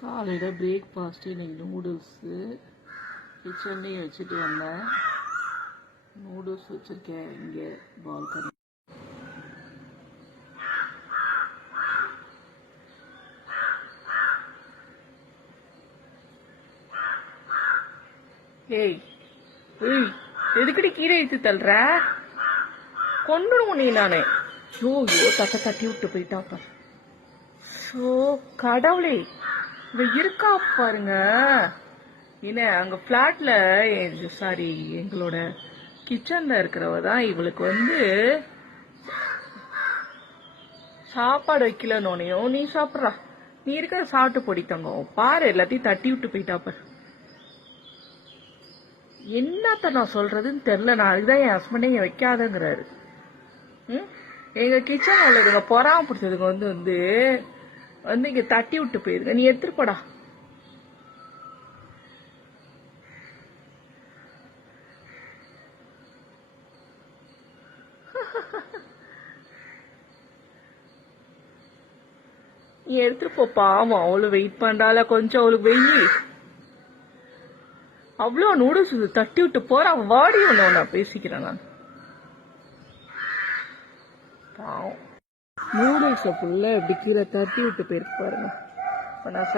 காலையில் பிரேக்ஃபாஸ்ட்டு இன்றைக்கி நூடுல்ஸு கிச்சன்லேயும் வச்சுட்டு வந்தேன். நூடுல்ஸ் வச்சுருக்கேன் இங்கே பால்கனி. ஏய் ஏய் எதுக்கடி கீரை இழுத்து தள்ளுற? கொண்டுடுவோம் நீ நானே. யோ தட்டி விட்டு போயிட்டாப்பா. ஸோ கடவுளே, இங்க இருக்கா பாருங்க. என்ன அங்க பிளாட்ல, சாரி எங்களோட கிச்சன்ல இருக்கிறவ தான் இவளுக்கு சாப்பாடு வைக்கலன்னோனையும் நீ சாப்பிட்றா, நீ இருக்கிற சாப்பிட்டு பொடித்தங்க பாரு, எல்லாத்தையும் தட்டி விட்டு போயிட்டாப்ப. என்னத்த நான் சொல்றதுன்னு தெரியல. நான் அதுதான் என் ஹஸ்பண்டே வைக்காதங்கிறாரு. எங்க கிச்சன் உள்ளதுங்க பொறாம பிடிச்சதுங்க இங்க தட்டி விட்டு போயிருங்க. நீ எடுத்துட்டு போடா. நீ எடுத்துட்டு போப்பா. ஆமா, அவளு வெயிட் பண்றாள, கொஞ்சம் அவளுக்கு வெயி. அவ்வளோ நூடுல்ஸ் தட்டி விட்டு போறா. வாடி ஒண்ணு நான் பேசிக்கிறேன். நான் பாவம் நூடுல்ஸை ஃபுல்லா எப்படி கீழே தட்டி விட்டு போயிருக்கு பாருங்க.